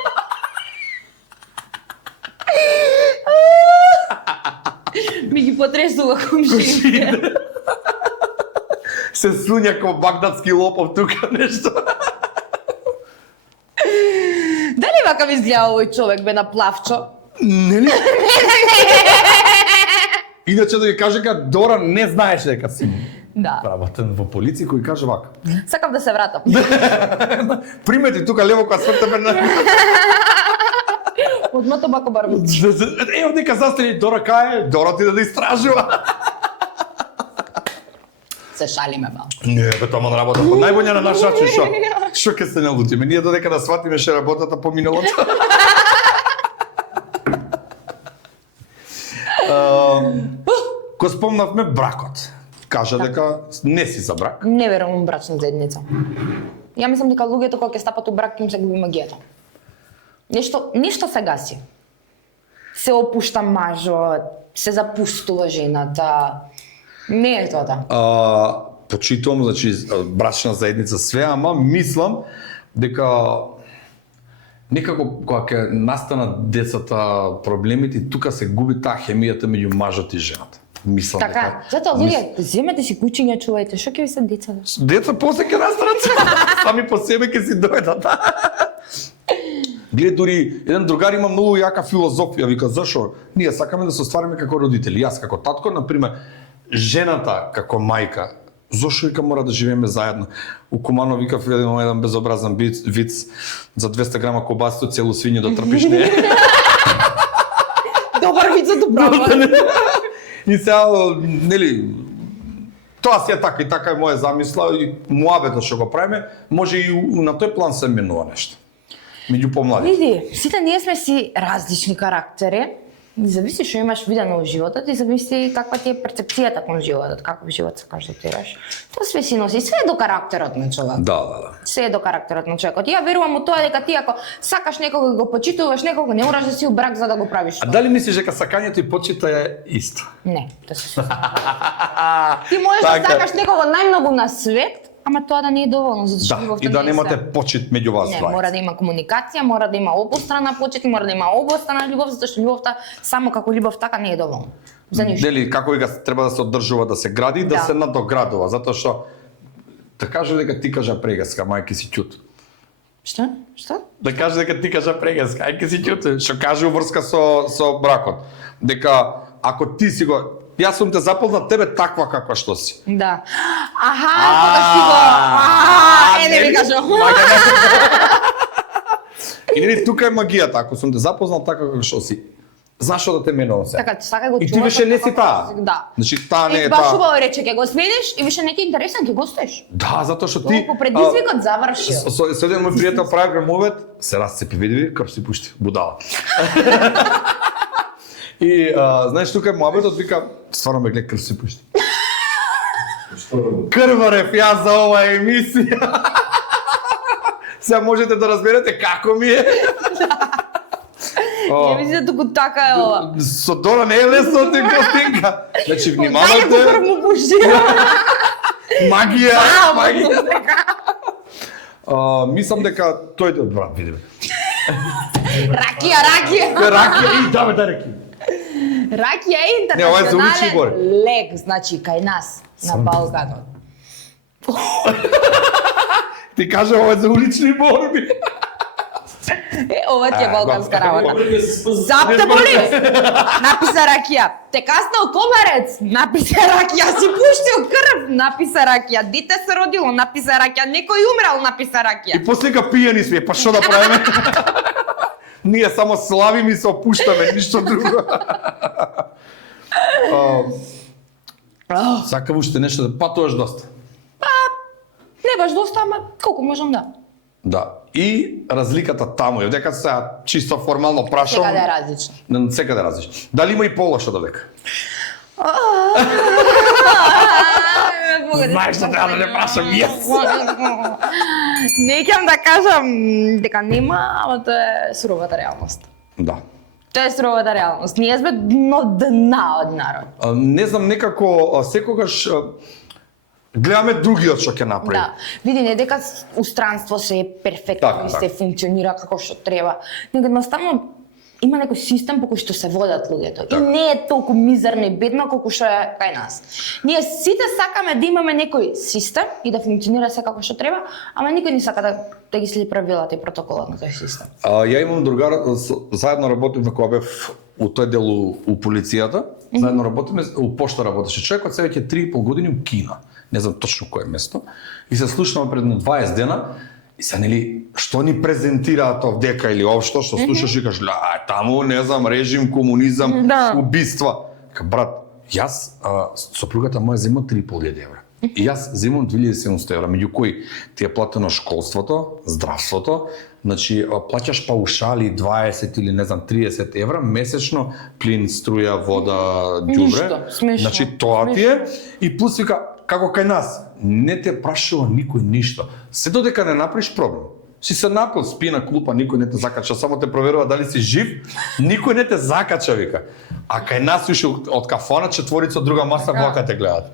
Ми ги потресува комшиите. Се слуња ко багдадски лопов тука нешто. Дали вака ми изгледа овој човек бе на плавчо? Нели? Иначе да ви кажа дека Дора не знаеше дека си Да. работен во полиција кој каже вака. Сакав да се вратам. Примети тука лево кога свртаме на Од мото бако барбуч. Ево дека застани Дора кај, Дора ти да истражува. Се шалиме малку. Не, бе тоа на работа. По најбоља на наш начин што? Што ќе се налутиме? Ние додека да сватиме ше работата по миналото. Го спомнавме бракот. Кажа дека не си за брак. Не верувам брачна заедница. Ја мислам дека луѓето кога ќе стапат у брак им се губи магијата. Нешто се гаси. Се опушта мажот, се запустува жената. Не е тоа. Почитувам, значи, брачна заедница све, ама мислам дека некако кога ќе настанат децата проблемите, тука се губи таа хемијата меѓу мажот и жената. Мислам Така, затоа луѓе, земете си кучиња, чувајте, што ќе ви се деца? Деца после ќе настанат сами по себе ќе си дојдат. Гледа, дури еден другар има многу јака филозофија, вика зашо ние сакаме да се оствариме како родители. Јас како татко, на пример, жената како мајка Зошто вика мора да живееме заедно? У Кумано викав еден безобразен виц за 200 грама кобасто целу свиња да трпиш не. Добар виц за добро. И сега, нели, тоа си е така и така е моја замисла и муабетот што го правиме, може и на тој план се менува нешто. Меѓу помладите. Види, сите ние сме си различни карактери. И зависи што имаш видено во животот и зависи каква ти е перцепцијата кон животот, каков живот сакаш да тираш. Тоа све си носи, све е до карактерот на човек. Да. Се е до карактерот на човекот. Ја верувам у тоа дека ти ако сакаш некого и го почитуваш некого, не мораш да си у брак за да го правиш А тоа. дали мислиш дека сакањето и почита е исто? Не, да се Ти можеш да сакаш некого најмногу на свет, ама тоа да не е доволно, затоа што љубовта и да не е немате све. почит меѓу вас Не, двајца. мора да има комуникација, мора да има обострана почит, мора да има обострана љубов, затоа што љубовта само како љубов така не е доволно. За ништо. Дели како вика треба да се оддржува, да се гради и да Да. се надоградува, затоа што да каже дека ти кажа прегаска, мајки си ќут. Што? Што? Да каже дека ти кажа прегаска, ајке си ќут, што каже врска со бракот. Дека ако ти си го јас сум те запознат тебе таква каква што си. Да. Аха, кога си го... не ми кажа. И нели тука е магијата, ако сум те запознал така како што си. Зашо да те менувам се? Така, сакај го И ти чуваш. више не си таа. Да. Значи таа не И е баш таа. убаво рече, ќе го смениш и више не ти е интересен, ќе го стоиш. Да, затоа што ти Толку предизвикот завршил. Со еден мој пријател прави грамовет, се расцепи, види, крв си пушти, будала. И знаеш тука е муабетот, вика, стварно ме гледа крв си пушти. Крварев јас за оваа емисија. Сега можете да разберете како ми е. Ја мислам туку така е ова. Со Дора не е лесно ти костинка. Значи Дај внимавајте. го крв му пушти. Магија, магија. Мислам дека тој брат види. Ракија. Ракија и да раки. Ракија е Не, ова е за улични бори. интернационален лек, значи кај нас на Балканот. Ти кажа ова е за улични борби. Ова ти е балканска работа. Запте боли! Написа ракија. Те каснал комарец. Написа ракија. Си пуштил крв. Написа ракија. Дете се родило. Написа ракија. Некој умрал. Написа ракија. И после ка пијани сме, па што да правиме? Ние само славиме и се опуштаме, ништо друго. Сакам уште нешто да патуваш доста. Не баш доста, ама колку можам да. Да. И разликата таму е, дека сега чисто формално прашам. Секаде е различно. Секаде е различно. Дали има и пола што да дека? Знаеш што треба да не прашам, јес. Не ќам да кажам дека нема, ама тоа е суровата реалност. Да. Тоа е суровата реалност. Ние сме дно дна од народ. Не знам, некако секогаш гледаме другиот што ќе направи. Да. Види, не дека устранство се е перфектно Така, и се функционира како што треба. Него едноставно има некој систем по кој што се водат луѓето. И не е толку мизерно и бедно колку што е кај нас. Ние сите сакаме да имаме некој систем и да функционира се како што треба, ама никој не сака да ги следи правилата и протоколот на тој систем. Ја имам другар, заедно работиме кога бев у тој дел у полицијата, заедно работиме, у пошта работеше. Човекот се веќе 3,5 години у Кина. Не знам точно кое место. И се слушнаме пред 20 дена. И се нели што ни презентираат овдека или општо што слушаш и кажеш, таму не знам режим, комунизам, Да. убиства. Брат, јас сопругата моја зема 3.500 евра. И јас земам 2700 евра, меѓу кои ти е платено школството, здравството, значи плаќаш паушали 20 или не знам 30 евра месечно, плин, струја, вода, ѓубре. Ништо, смешно. Значи тоа ти е и плюс вика како кај нас, не те прашува никој ништо. Се додека не направиш проблем. Си се напил, спи на клупа, никој не те закача, само те проверува дали си жив, никој не те закача, вика. А кај нас уште од кафана четворица од друга маса влака те гледат.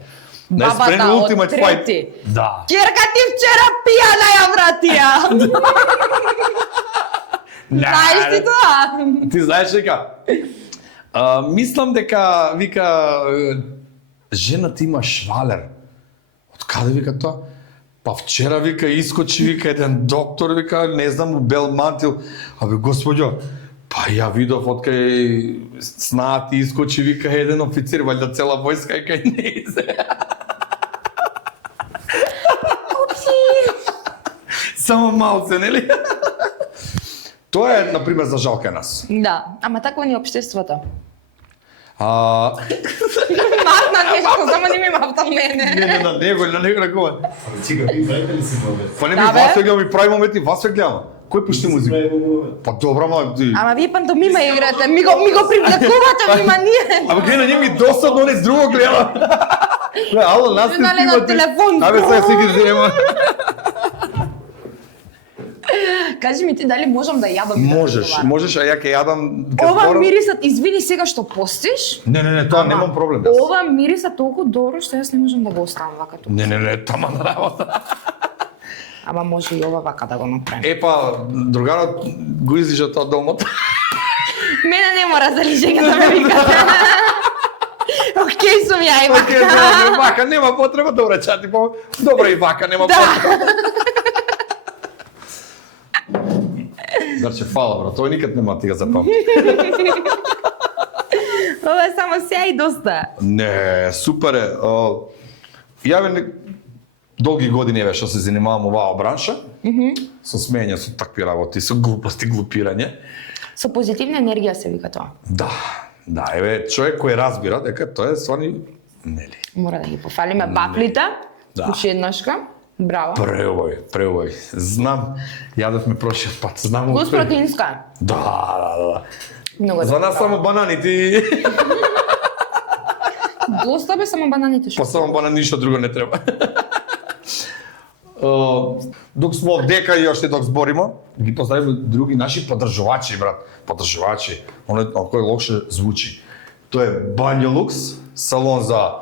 Бабата од трети. Да. Ќерка ти вчера пијана ја вратија. Знаеш ти тоа? Ти знаеш дека мислам дека вика жената има швалер. Од каде вика тоа? Па вчера вика искочи вика еден доктор вика не знам у бел мантил. Абе господјо, па ја видов од кај снаат искочи вика еден офицер, валјда цела војска и кај не. Само малце, нели? Тоа е, например, за жалка нас. Да, ама такво ни е општеството. Мавна нешто, само не ми мавта мене. Не, на него рекува. Ама чека, ви знаете ли си момент? Па не Да, ми бе. вас сега ми прави моменти, вас се гледам. Кој пушти музика? Па добра, ма ти. Ама вие пантомима играте, ми го привлекувате внимание. Ама гледа, не ми досадно, не с друго гледа. Ало, нас не Нали на снимате. телефон. Абе, сега си ги взема. Кажи ми ти дали можам да јадам и да Можеш, разговарам? можеш, а ја ке јадам... Ова мирисат, извини сега што постиш. Не, тоа Ама, немам проблем. јас. Ова мириса толку добро што јас не можам да го оставам вака тука. Не, тама на работа. Ама може и ова вака да го направим. Епа, другарот го излижа тоа домот. Мене не мора за лижење да ме викате. Океј сум ја и Океј, вака. вака, нема потреба, добра чати, по добра и вака, нема Да. потреба. Зарче, фала, брат, тој никад нема ти го запамти. Ова е само сеја и доста. Не, супер е. Ја бе долги години еве што се занимавам оваа бранша. Со смеење, со такви работи, со глупости, глупирање. Со позитивна енергија се вика тоа. Да, еве човек кој разбира дека тоа е стварно нели. Мора да ги пофалиме баклите. Да. Уши еднашка. Браво. Преубави. Знам, јадовме прошиот пат, знам. Гус протеинска. Да. Многу За нас само бананите. Доста бе само бананите што. Па само банани, ништо друго не треба. Док смо овдека и оште док збориме, ги поздравиме други наши поддржувачи, брат. Поддржувачи. Оно кој локше звучи. Тоа е Банјолукс, салон за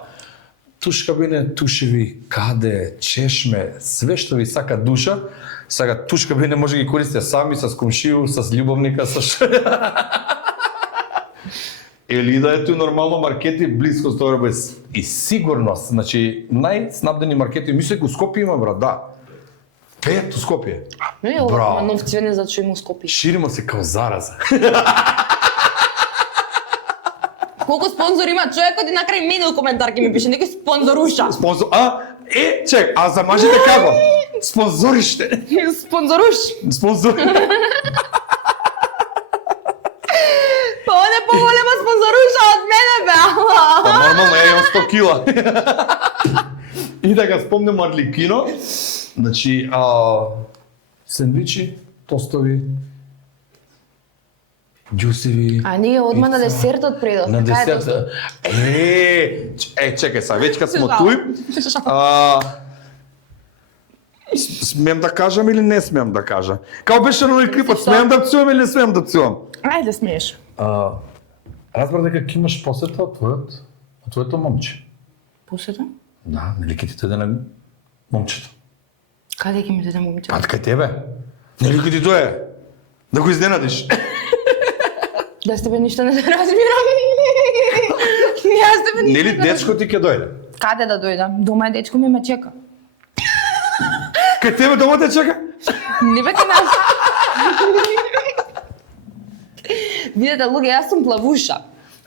туш кабине, тушеви, каде, чешме, све што ви сака душа. Сега туш кабине може ги користите сами, с комшију, с љубовника, со што. Или да ете нормално маркети близко со тоа и сигурност, значи најснабдени маркети, мисле го Скопје има, брат, да. Пет у Скопје. Не, Браво. ова новци не зачуј му скопи. Ширимо се као зараза. Колку спонзори има човекот и накрај мене у коментар ќе ми пише некој спонзоруша. Спонзор, чек, а за мажите како? Спонзориште. Спонзоруш. Спонзор. Па он е поголема спонзоруша од мене бе. Па нормално, ја имам 100 кила. И да го спомнем Арлекино, значи, сендвичи, тостови, џусеви. А ние одма на десертот предов. На десерт. Чекај са, веќе кад смо туј. Смеам да кажам или не смеам да кажам? Као беше на оној клипот, смеам да пцувам или не смеам да пцувам? Ајде смееш. Разбрах дека ќе имаш посета од твоето момче. Посета? Да, нели ќе ти дојде на момчето? Каде ќе ми дојде момче? А кај тебе? Нели ќе ти дојде? Да го изненадиш? Да с тебе ништо не се разбирам. Јас тебе ништо Нели не дечко ти ќе дојде? Каде да дојдам? Дома е дечко ми ме чека. Кај тебе дома те чека? Не бе кај нас. Видете, луѓе, јас сум плавуша.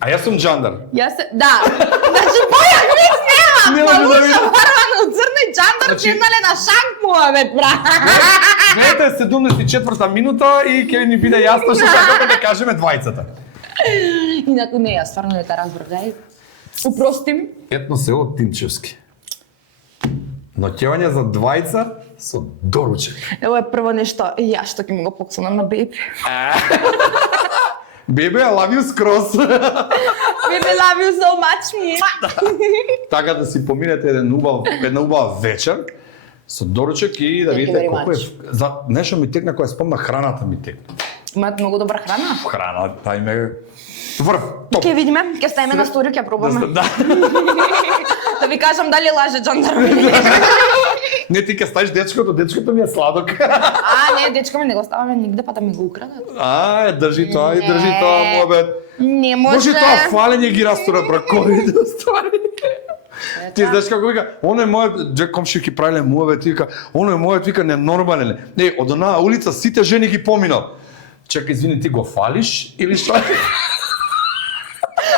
А јас сум джандар. Јас се... Да. Значи, појак микс нема. Не може да Плавуша, видам. барвано од црно и джандар, Значи- седнале на шанк муавет, бра. Гледате 74-та минута и ќе ни биде јасно што сакаме да кажеме двајцата. Инаку не, јас стварно не те разбрав, дај. Упростим. Етно село Тимчевски. Ноќевање за двајца со доручек. Ево е прво нешто, ја што ќе му го поксунам на беби. Бебе, I love you скрос. Беби, love you so much. Така да си поминете една убава вечер со доручек и да Thank you видите very колку е... much. Нешто ми текна кога спомна храната ми текна. Имаат многу добра храна. Храната им е врв, топ. Ќе видиме, ќе ставиме на сторија, ќе пробаме. Да. Да ви кажам дали лаже джандар или не. Не ти ке ставиш дечкото ми е сладок. Не, дечко ми не го ставаме нигде, па да ми го украдат. Држи тоа и држи Не. тоа, муабет. Не може. Може тоа фалење ги растура браковите ствари. Ти знаеш како вика, оно е мојот, две комши ќе правиле муабет, вика, оно е мојот, вика, ненормален. Не, од онаа улица сите жени ги поминал. Чекај, извини, ти го фалиш или што?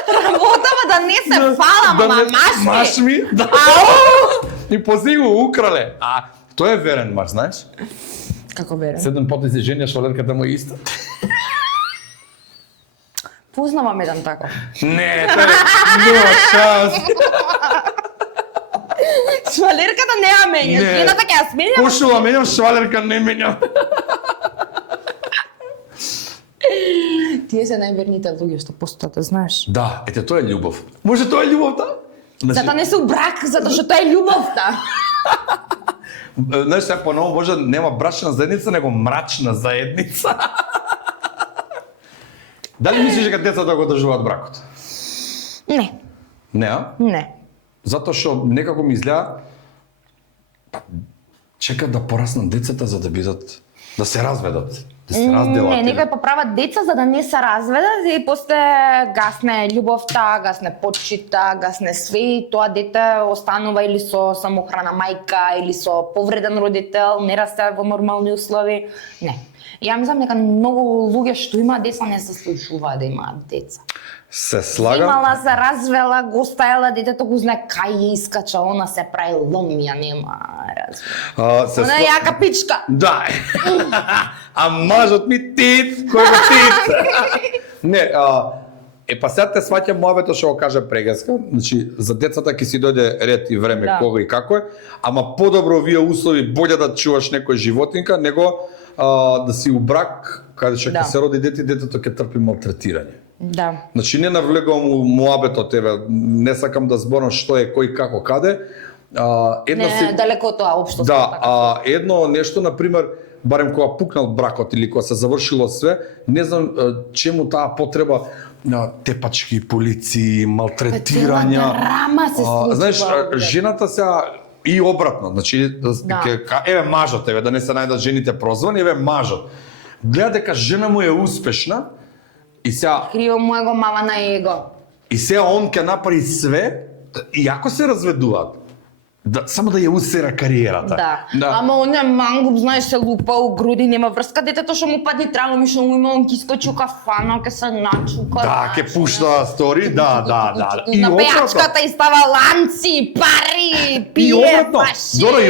Работава да не се фала, Да мама, не- маш Маш ми. ми, да. Ау! И после го украле. Тоа е верен маш, знаеш? Како бере? 7 пати се жени, швалерката му е иста. Познавам еден таков. Не, тоа е нема шанс. Швалерката нема менја, Не. жената ќе ја сменја. Кошула менјам, швалерка не менјам. Тие се најверните луѓе што постојат, знаеш. Да, ете тоа е љубов. Може тоа е љубовта? Затоа не се у брак, затоа што тоа е љубовта. Знаеш, сега поново може нема брачна заедница, него мрачна заедница. Дали мислиш дека децата го држуваат бракот? Не, Не, а? не. Затоа што некако ми изгледа чекат да пораснат децата за да бидат да се разведат, да се разделат. Не, некои поправат деца за да не се разведат и после гасне љубовта, гасне почита, гасне све и тоа дете останува или со самохрана мајка или со повреден родител, не расте во нормални услови. Не. Ја мислам дека многу луѓе што имаат деца не заслужуваат да имаат деца. Се слага. Имала се развела, го ставила детето, го знае кај ја искача, она се прави лом, ја нема развела. Она е јака пичка. Да. А мажот ми тит, кој го тит? Не, па сега те сваќам муабето што го кажа Прегеска, значи за децата ќе си дојде ред и време Да. кога и како е, ама подобро овие услови боле да чуваш некој животинка него да си у брак каде што Да. ќе се роди дете, детето ќе трпи малтретирање. Да. Значи не навлегувам у муабето тебе, не сакам да зборам што е кој како каде. Едно Не, далеко од тоа, општо. Да, едно нешто, например, барем кога пукнал бракот или кога се завршило све, не знам чему таа потреба на тепачки, полиции, малтретирања. Драма се случува. Знаеш, овде. жената сега и обратно, значи еве мажот, еве да не се најдат жените прозвани, еве мажот. Гледа дека жена му е успешна и сега Криво му е го мала на его. и сега он ќе направи све, иако се разведуваат. Да, само да ја усера кариерата. Да. Ама он е мангуп, знаеш, се лупа у груди, нема врска, детето што му падне травми, што му има, он ќе искочи у кафана, ќе се начука. Да, ќе пушта стори, да. И на пејачката и става ланци, пари, И пие, обратно, паши. Доро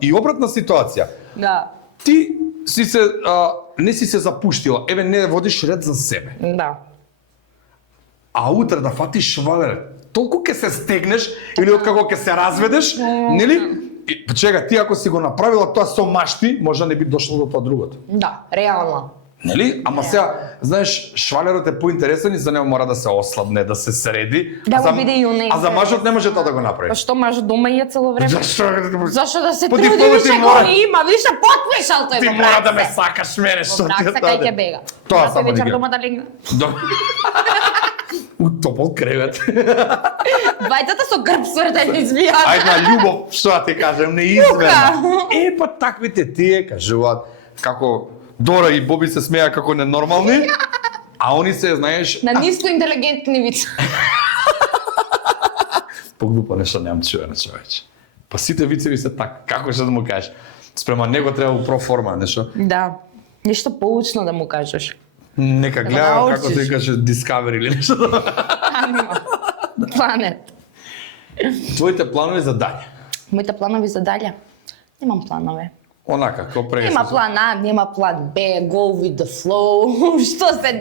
и обратна ситуација. Да. Ти си се не си се запуштила, еве не водиш ред за себе. Да. А утре да фатиш швалер, толку ќе се стегнеш или откако ќе се разведеш, нели? Чека, ти ако си го направила тоа со машти, може не би дошло до тоа другото. Да, реално. Нели? Ама сега, знаеш, швалерот е поинтересен и за него мора да се ослабне, да се среди. Да а за, го биде и он а за мажот не може тоа да го направи. Па што мажот дома е цело време? Зашо да се По труди, дефолт ти више мора- го има, више потпишал тој Ти во мора да брак ме се. сакаш мене, што Во ти брак се кај ќе бега. Тоа Мора само вечер да дома да легне. У топол кревет. Бајтата со грб свртени извија. Ајде на љубов, што да ти кажем, неизмерна. Па таквите тие кажуваат како Дора и Боби се смеа како ненормални, а они се, знаеш, На ниско интелигентни вица. поглупо нешто немам чуено, човече. Па сите вицеви се така, како што да му кажеш? Спрема него треба у проформа, нешто. Да. Нешто поучно да му кажеш. Нека Да гледа научиш. како ти каже Discovery или нешто. Планет. Твоите планови за дање. Моите планови за дале? Немам планове. Онака, како прега. Нема план А, нема план Б, go with the flow. Што се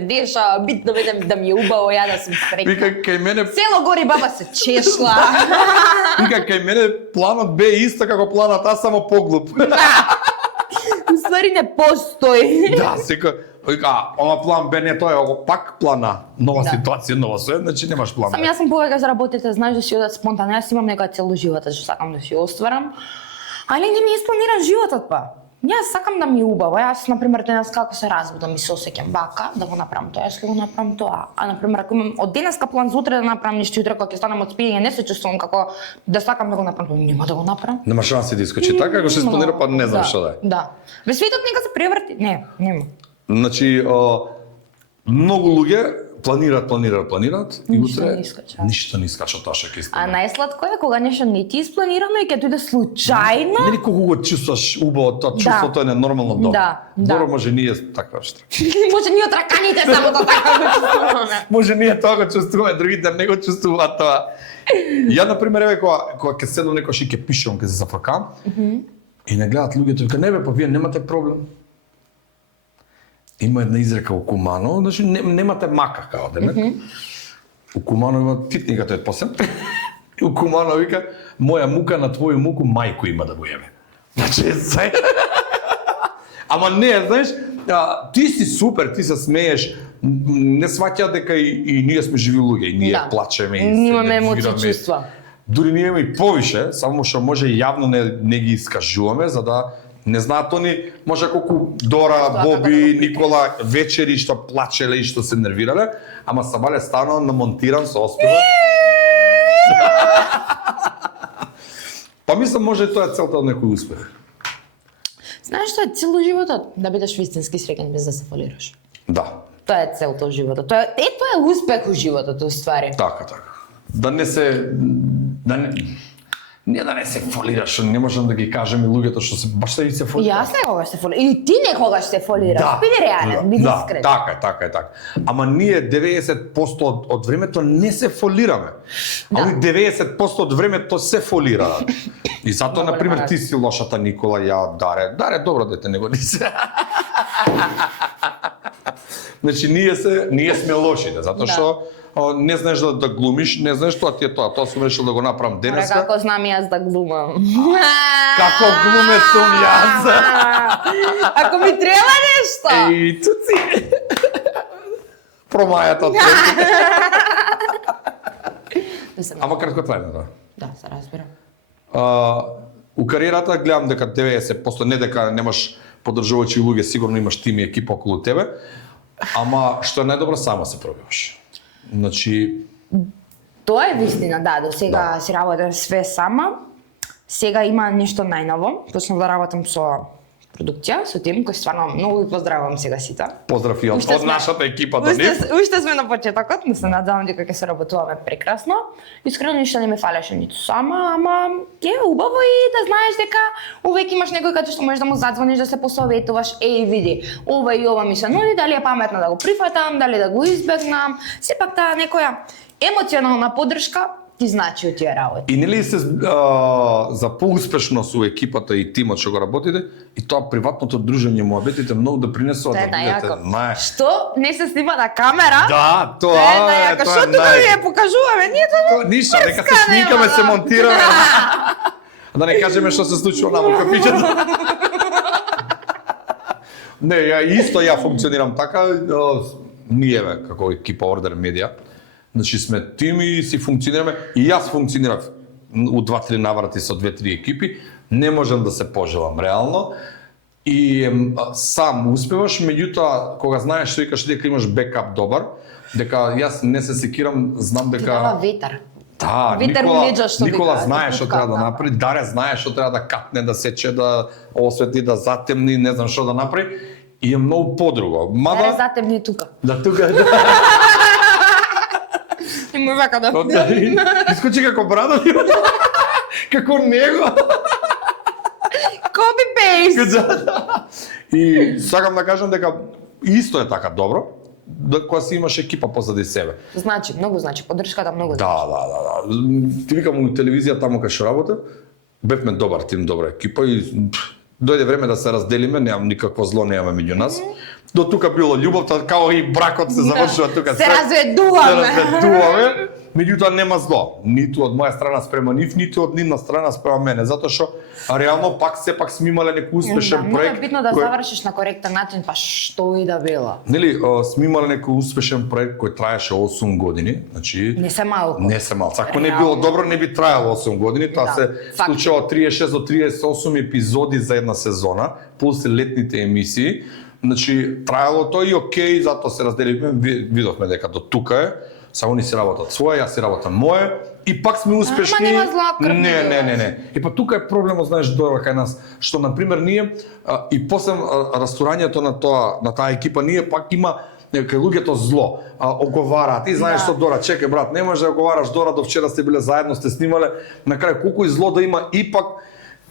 дешава, битно ведам да ми е убаво, ја да сум среќна. Вика кај мене, Село гори баба се чешла. вика кај мене планот бе исто како планот А, само поглуп. Уствари не постои. Да, сека, вика, ама план Б не тоа е пак план А. Нова Да. ситуација, нова све, значи немаш план Сам Б. јас сум повеќе за работите, знаеш да си одат спонтано, јас имам некоја цел животот што сакам да си остварам. Али не ми е испланиран животот па. Јас сакам да ми е убаво. Јас например денес како се разведам и се осеќам бака да го направам тоа, јас ќе го направам тоа. А например ако имам од денеска план за утре да направам нешто утре кога ќе станам од спиење, не се чувствувам како да сакам да го направам, тоа нема да го направам. Нема шанси да искочи така, како што се планира, па не знам што да е. Да. Ве светот нека се преврти. Не, нема. Значи, многу луѓе планираат и Ништо утре не искача. ништо не искача тоа што ќе А исплани. најсладко е кога нешто не ти е испланирано и ќе дојде случајно. Нели колку го чувстваш убаво, тоа чувството е ненормално добро. Да, да. Добро може ние таква што. Може ние отраканите само тоа така го чувствуваме. Може ние тоа го чувствуваме, другите не го чувствуваат тоа. Ја на пример еве кога ќе седам некош и ќе пишам, ќе се зафркам. И не гледат луѓето, вика, не бе, па вие немате проблем. Има една изрека у Кумано, значи немате мака, као демек. У Кумано има титника тој посем. И у Кумано вика, моја мука на твоја муку мајку има да го јеме. Значи, ама не, знаеш, ти си супер, ти се смееш, не сваќа дека и ние сме живи луѓе, и ние плачеме и се имаме емоции, нервираме. чувства. Дури ние имаме и повише, само што може јавно не ги искажуваме, за да не знаат они, може колку Дора, Боби, Никола вечери што плачеле и што се нервирале, ама Сабале стано намонтиран со оспева. Па мислам може и тоа е целта од некој успех. Знаеш што е цело животот? Да бидеш вистински среќен без да се фалираш. Да. Тоа е целта од животот. Тоа е успех у животот, уствари. Така. Да не се не да не се фолираш, не можам да ги кажем и луѓето што се баш да се фолираш. Јас некогаш се фолирам. И ти некогаш се фолираш. Биди реален, биди искрен. Така е. Ама ние 90% од времето не се фолираме. А овие 90% од времето се фолираат. И затоа, например, ти си лошата Никола, ја Даре добро дете, него не се. Значи, ние сме лошите, затоа што не знаеш да глумиш, не знаеш тоа ти е тоа сум решил да го направам денеска. Како знам јас да глумам. Како глуме сум јас. Ако ми треба нешто. Еј, цуци. Промајата. Ама краткотрајно, да. Да, се разбирам. У кариерата гледам дека 90%, не дека немаш поддржувачи луѓе, сигурно имаш тим и екипа околу тебе, ама што е најдобро, само се пробиваш. Значи, Тоа е вистина, да, до сега си работам све сама. Сега има нешто најново, почнав да работам со продукција, со тим кој стварно многу ги поздравувам сега сите. поздрав и од нашата екипа до нив. Уште сме на почетокот, не се надевам дека ќе се работуваме прекрасно. Искрено ништо не ме фалеше ниту сама, ама е убаво и да знаеш дека увек имаш некој кај што можеш да му задзвониш, да се посоветуваш, види, ова и ова ми се нуди, дали е паметно да го прифатам, дали да го избегнам. Сепак таа некоја емоционална поддршка ти значи од тие работи. И нели се за поуспешност у екипата и тимот што го работите, и тоа приватното дружење, муабетите многу да принесува да бидете Што не се снима на камера? Да, тоа е најако. Што тука ви ја покажуваме? Ние тоа ништо, дека се снимкаме, се монтираме. Да не кажеме што се случува на кафичето. Не, ја функционирам така, ние како екипа Order Media. Значи сме тим и си функционираме, и јас функционирав у 2-3 наврати со 2-3 екипи, не можам да се пожелам реално. И сам успеваш, меѓутоа кога знаеш што викаш дека имаш бекап добар, дека јас не се секирам, знам дека дава ветар. Да, Ветер у леџа, што Никола вика, знае што треба да направи, Даре знае што треба да катне, да сече, да осветли, да затемни, не знам што да направи, и е многу подруго. Даре затемни тука. Да тука И му вака да. Искочи како Брадов, како него. Copy paste. И сакам да кажам дека исто е така добро, кога си имаш екипа позади себе. Значи, многу значи, поддршката многу. Да. Ти викам у телевизија таму кај што работа, бевме добар тим, добра екипа и дојде време да се разделиме, немам никакво зло, немаме меѓу нас. До тука било љубовта, као и бракот се завршува тука. Се разведуваме. Меѓутоа нема зло, ниту од моја страна спрема нив, ниту од нивна страна спрема мене, затоа што реално сепак сме имале некој успешен проект. Многу е битно да завршиш на коректен начин, па што и да било. Нели, сме имале некој успешен проект кој траеше 8 години, значи не се малку. Не се малку. Ако не било добро, не би траело 8 години, тоа се случува 36 до 38 епизоди за една сезона, плюс летните емисии. Значи, траело тоа и окей, затоа се разделивме, видовме дека до тука е. Само ни си работат своje, јас си работам моje, и пак сме успешни. Ама нема зла крв. Не. И па тука е проблемот, знаеш, Дора, кај нас, што на пример ние и после растурањето на таа екипа, ние пак има кај луѓето зло, оговараат. Ти знаеш што, Дора, чекај брат, не можеш да оговараш Дора, до вчера сте биле заедно, сте снимале, на крај колку и зло да има, и пак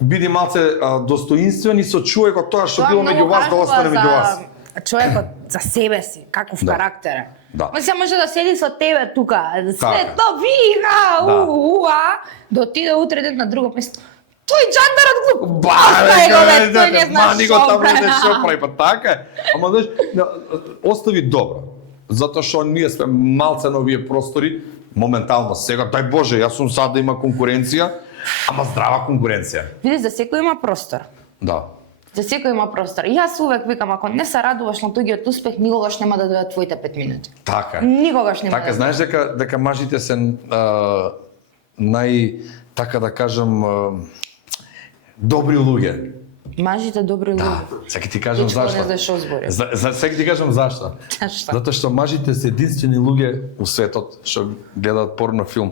биди малце достоинствен и со човекот тоа што било меѓу вас да остане меѓу вас. Човекот за себе си, каков карактер е. Да. Се може да седи со тебе тука, све така. то вика, до ти да утре ден на друго место. Тој джандарот глуп. Остави го, бе, тој не знае мани го што таму прави. не што прави, па така е. Ама знаеш, остави добро. Затоа што ние сме малце на овие простори, моментално сега, дај Боже, јас сум сад да има конкуренција, ама здрава конкуренција. Види, за секој има простор. Да. За секој има простор. И јас увек викам, ако не се радуваш на туѓиот успех, никогаш нема да дојдат твоите 5 минути. Така. Никогаш нема. Така, да знаеш дека мажите се така да кажам добри луѓе. Мажите добри Да, луѓе. сега ти кажам Ничко не зашто. знаеш што збори. Сега ти кажам зашто. Зашто? Затоа што мажите се единствени луѓе у светот што гледаат порно филм.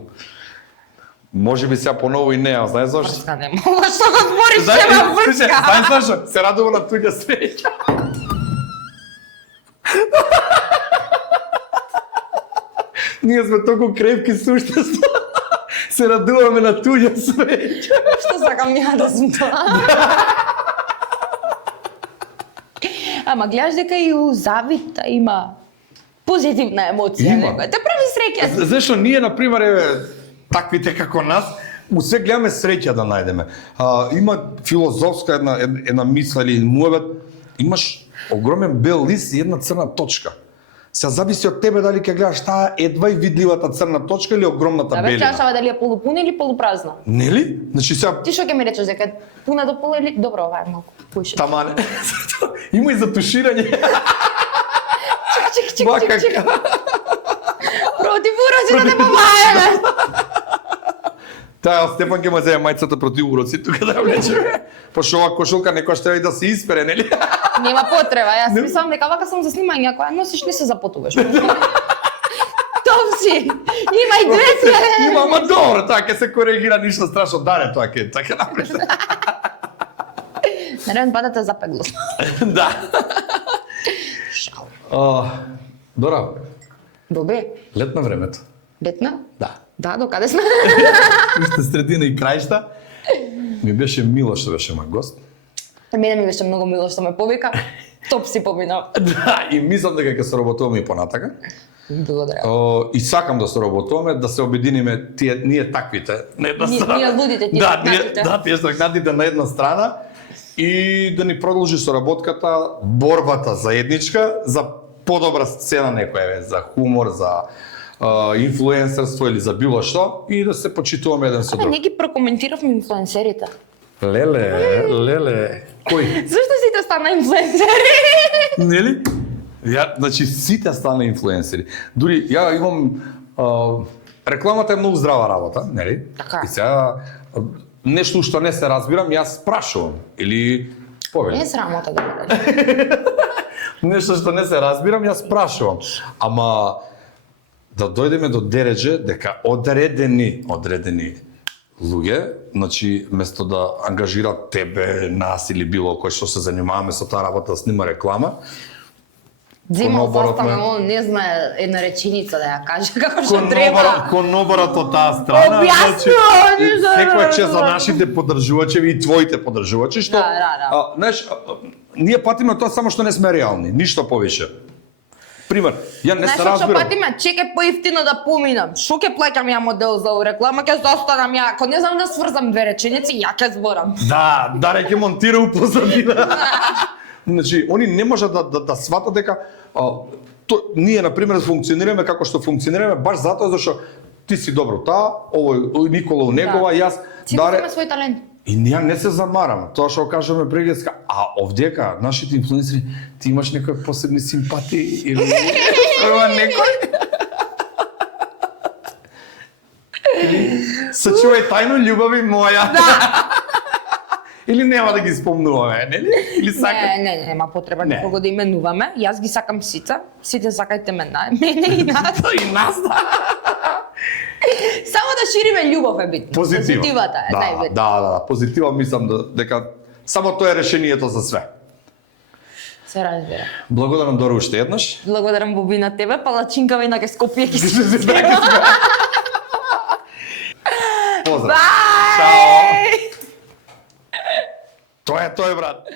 Може би сега поново и не, а знаеш зашто? Врска не мога, што го збориш, нема врска. Знаеш зашто? Се радува на туѓа среќа. Ние сме толку крепки суштества. Се радуваме на туѓа среќа. Што сакам ја да сум тоа? Ама гледаш дека и у завита има позитивна емоција. Има. Некоја. Те прави среќа. Зашто ние, например, таквите како нас, му се гледаме среќа да најдеме. Има филозофска една мисла или муабет, имаш огромен бел лист и една црна точка. Се зависи од тебе дали ќе гледаш таа едва и видливата црна точка или огромната Да, бе, белина. чашава дали е полупуна или полупразна. Нели? Значи сега Ти што ќе ми речеш дека е пуна до пола или добро, ова е малку поише. тамане. Има и за туширање. Чик. Мака. Против уроци да не помаѓаме. Таа Стефан ќе ме земе мајцата против уроци тука да влече. Пошто ова кошулка некој што и да се испере, нели? Нема потреба, јас мислам дека вака сум за снимање, ако ја носиш не се запотуваш. Топси, има и двете. Има, ама добро, тоа ќе се коригира, ништо страшно, даре тоа ќе така напред. Нареден падате запеглост. Да. Дора, Добре, лет на времето. летна? Да. Да, докаде сме? Уште средина и крајшта. Ми беше мило што беше мој гост. Мене ми беше многу мило што ме повика. Топси поминав. Да, и мислам дека ќе соработуваме и понатака. Благодарам. И сакам да соработуваме, да се обединиме ние таквите на една страна. Ние лудите, тие стракнатите. стракнатите. Да, тие стракнатите на една страна и да ни продолжи соработката, борбата заедничка за подобра сцена некоја, за хумор, за инфлуенсерство или за било што и да се почитуваме еден со друг. Не ги прокоментиравме инфлуенсерите. Леле. Кој? Зашто сите стана инфлуенсери? Нели? Значи сите стана инфлуенсери. Дури ја имам рекламата е многу здрава работа, нели? Така. И сега нешто што не се разбирам, јас спрашувам или повели. Не е срамота да го речеш. Нешто што не се разбирам, јас спрашувам. Ама да дојдеме до дередже дека одредени луѓе, значи место да ангажираат тебе, нас или било кој што се занимаваме со таа работа да снима реклама, Зема Коноборот застана, ме- он не знае една реченица да ја каже како што треба. коноборот од таа страна, Објаснува, не знам, секоја чест за разбирам. нашите поддржувачи и твоите поддржувачи, што Да. знаеш, ние патиме тоа само што не сме реални, ништо повеќе. Пример, ја не Знаеш се што разбирам. патиме, чекај поевтино да поминам. Што ќе плаќам ја модел за оваа реклама, ќе застанам ја. Ако не знам да сврзам две реченици, ја ќе зборам. Да, Даре ќе монтира у позадина. Значи, они не можат да сватат дека ние на пример функционираме како што функционираме баш затоа зашто ти си добро таа, овој Никола у негова, јас Сите има свој талент. И ние не се замарам, тоа што кажеме прегледска, а овдека нашите инфлуенсери, ти имаш некои посебни симпатии или ова некој? Сачувај тајно љубави моја. Или нема да ги спомнуваме, нели? Или сака? Не, нема потреба Не. никого да именуваме. Јас ги сакам сите сакајте мене и нас. И нас, да. Само да шириме љубов е битно. Позитива. Позитивата е најбитно. Да, позитива мислам дека само тоа е решението за све. Се разбира. Благодарам Дора уште еднаш. Благодарам Боби на тебе, палачинка вина ке Скопје ќе си. Поздрав. Бај! Чао. Тоа е, брат.